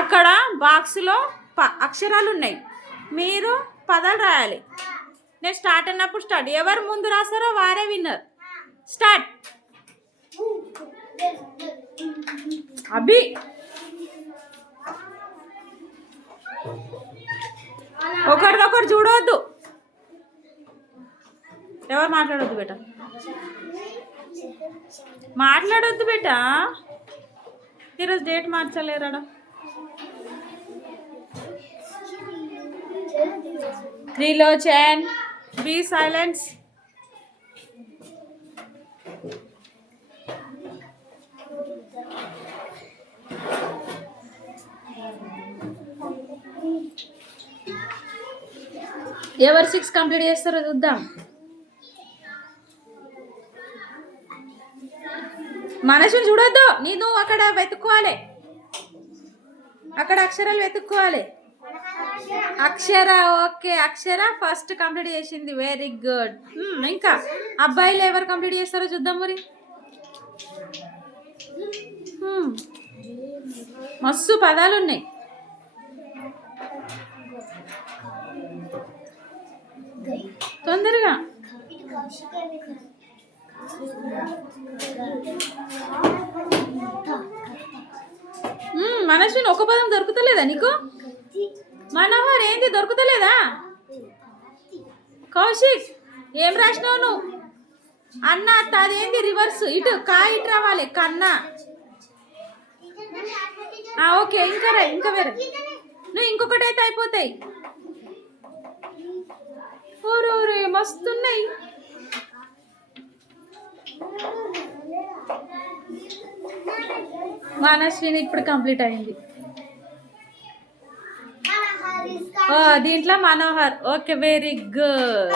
అక్కడ బాక్స్లో అక్షరాలు ఉన్నాయి, మీరు పదాలు రాయాలి. నేను స్టార్ట్ అన్నప్పుడు స్టార్ట్. ఎవరు ముందు రాస్తారో వారే విన్నర్. స్టార్ట్. అభి ఒకరిదొకరు చూడవద్దు, ఎవరు మాట్లాడొద్దు బేట, మాట్లాడొద్దు బేట. ఈరోజు డేట్ మార్చలేరాడా? 3 be silence. ఎవరు 6 కంప్లీట్ చేస్తారో చూద్దాం. మనసుని చూడొద్దు, నువ్వు అక్కడ వెతుక్కోవాలి, అక్కడ అక్షరాలు వెతుక్కోవాలి. అక్షర, ఓకే, అక్షర ఫస్ట్ కంప్లీట్ చేసింది, వెరీ గుడ్. ఇంకా అబ్బాయిలు ఎవరు కంప్లీట్ చేస్తారో చూద్దాం మరి. మస్తు పదాలు ఉన్నాయి. తొందరగా. మనస్విని ఒక పదం దొరుకుతలేదా నీకు? మనోహర్ ఏంది దొరుకుతలేదా? కౌశిక్ ఏం రాసినావు నువ్వు? అన్న అత్త అదేంది రివర్స్, ఇటు ఇటు రావాలి కన్నా. ఓకే, ఇంకా వేరే నువ్వు ఇంకొకటి అయితే అయిపోతాయి. ఓరే మస్తున్నాయి. మనస్విని ఇప్పుడు కంప్లీట్ అయింది. దీంట్లో మనోహర్, ఓకే, వెరీ గుడ్.